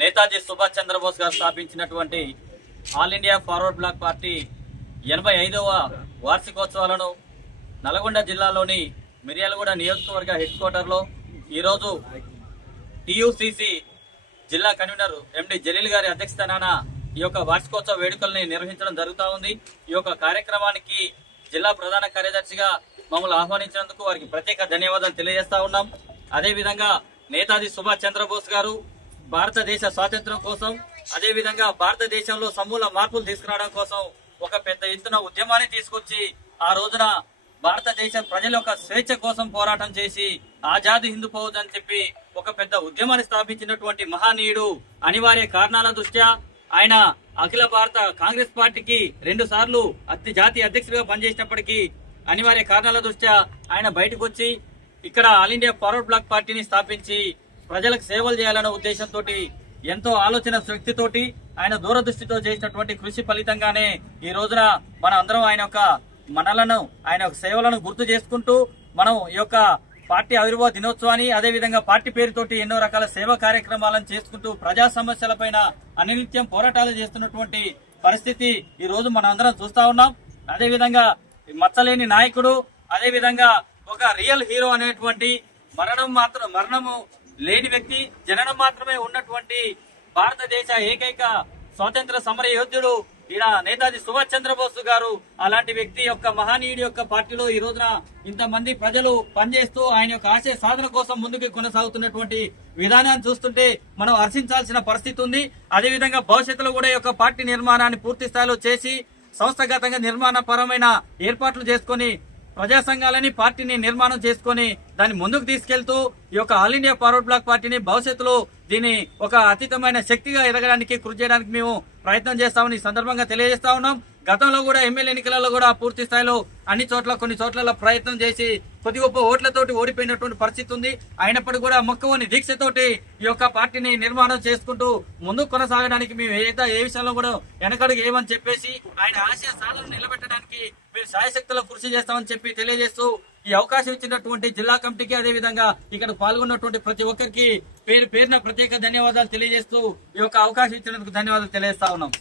నేతాజీ సుభాష్ చంద్రబోస్ గారు స్థాపించినటువంటి all India forward block party 85వ వార్షికోత్సవాలను నల్గొండ జిల్లాలోని మిర్యాలగూడ నియోజకవర్గ హెడ్ క్వార్టర్ లో ఈరోజు టీయూసీసీ జిల్లా కన్వీనర్ ఎండి జలీల్ గారి అధ్యక్షతన ఈ యొక్క వార్షికోత్సవ వేడుకల్ని నిర్వహించడం జరుగుతా ఉంది। ఈ యొక్క కార్యక్రమానికి జిల్లా ప్రధాన కార్యదర్శిగా మమ్మల్ని ఆహ్వానించినందుకు వారికి ప్రత్యేక ధన్యవాదాలు తెలియజేస్తా ఉన్నాం। అదే విధంగా నేతాజీ సుభాష్ చంద్రబోస్ గారు భారతదేశ స్వాతంత్ర్యం కోసం, అదే విధంగా భారతదేశంలో సమూల మార్పులు తీసుకురావడం కోసం ఒక పెద్ద ఎత్తున ఉద్యమాన్ని తీసుకొచ్చి ఆ రోజున భారతదేశ ప్రజల యొక్క స్వేచ్ఛ కోసం పోరాటం చేసి ఆజాద్ హిందూ ఫౌజ్ అని చెప్పి ఒక పెద్ద ఉద్యమాన్ని స్థాపించినటువంటి మహనీయుడు అనివార్య కారణాల దృష్ట్యా ఆయన అఖిల భారత కాంగ్రెస్ పార్టీకి 2 సార్లు జాతీయ అధ్యక్షుడిగా పనిచేసినప్పటికీ అనివార్య కారణాల దృష్ట్యా ఆయన బయటకు వచ్చి ఇక్కడ ఆల్ ఇండియా ఫార్వర్డ్ బ్లాక్ పార్టీని స్థాపించి ప్రజలకు సేవలు చేయాలన్న ఉద్దేశంతో ఎంతో ఆలోచన శక్తితోటి ఆయన దూరదృష్టితో చేసినటువంటి కృషి ఫలితంగానే ఈ రోజున మన అందరం ఆయన యొక్క మనలను ఆయన యొక్క సేవలను గుర్తు చేసుకుంటూ మనం ఈ యొక్క పార్టీ ఆవిర్భావ దినోత్సవాన్ని అదే విధంగా పార్టీ పేరుతోటి ఎన్నో రకాల సేవా కార్యక్రమాలను చేసుకుంటూ ప్రజా సమస్యలపైన అనినిత్యం పోరాటాలు చేస్తున్నటువంటి పరిస్థితి ఈ రోజు మనం అందరం చూస్తా ఉన్నాం। అదే విధంగా మచ్చలేని నాయకుడు, అదే విధంగా ఒక రియల్ హీరో అనేటువంటి మరణము లేని వ్యక్తి, జననం మాత్రమే ఉన్నటువంటి భారతదేశ ఏకైక స్వాతంత్ర సమర యోధుడు ఈయన నేతాజీ సుభాష్ చంద్రబోస్ గారు। అలాంటి వ్యక్తి యొక్క మహనీయుడి యొక్క పార్టీలో ఈ రోజున ఇంతమంది ప్రజలు పనిచేస్తూ ఆయన యొక్క ఆశయ సాధన కోసం ముందుకు కొనసాగుతున్నటువంటి విధానాన్ని చూస్తుంటే మనం హర్షించాల్సిన పరిస్థితి ఉంది। అదేవిధంగా భవిష్యత్తులో కూడా ఈ యొక్క పార్టీ నిర్మాణాన్ని పూర్తి స్థాయిలో చేసి సంస్థాగతంగా నిర్మాణ పరమైన ఏర్పాట్లు చేసుకుని ప్రజా సంఘాలని పార్టీని నిర్మాణం చేసుకుని దాన్ని ముందుకు తీసుకెళ్తూ ఈ యొక్క ఆల్ ఇండియా ఫార్వర్డ్ బ్లాక్ పార్టీని భవిష్యత్తులో దీన్ని ఒక అతీతమైన శక్తిగా ఎదగడానికి కృషి చేయడానికి మేము ప్రయత్నం చేస్తామని ఈ సందర్భంగా తెలియజేస్తా ఉన్నాం। గతంలో కూడా ఎమ్మెల్యే ఎన్నికలలో కూడా పూర్తి స్థాయిలో అన్ని చోట్ల కొన్ని చోట్ల ప్రయత్నం చేసి కొద్ది గొప్ప ఓట్లతోటి ఓడిపోయినటువంటి పరిస్థితి ఉంది। అయినప్పటికీ కూడా మొక్కవని దీక్షతోటి ఈ యొక్క పార్టీని నిర్మాణం చేసుకుంటూ ముందుకు కొనసాగడానికి మేము ఏ విషయంలో కూడా వెనకడుగు ఏమని చెప్పేసి ఆయన ఆశయ సాధన నిలబెట్టడానికి మేము శాయశక్తుల కృషి చేస్తామని చెప్పి తెలియజేస్తూ ఈ అవకాశం ఇచ్చినటువంటి జిల్లా కమిటీకి అదే విధంగా ఇక్కడ పాల్గొన్నటువంటి ప్రతి ఒక్కరికి పేరున ప్రత్యేక ధన్యవాదాలు తెలియజేస్తూ ఈ యొక్క అవకాశం ఇచ్చినందుకు ధన్యవాదాలు తెలియజేస్తా ఉన్నాం।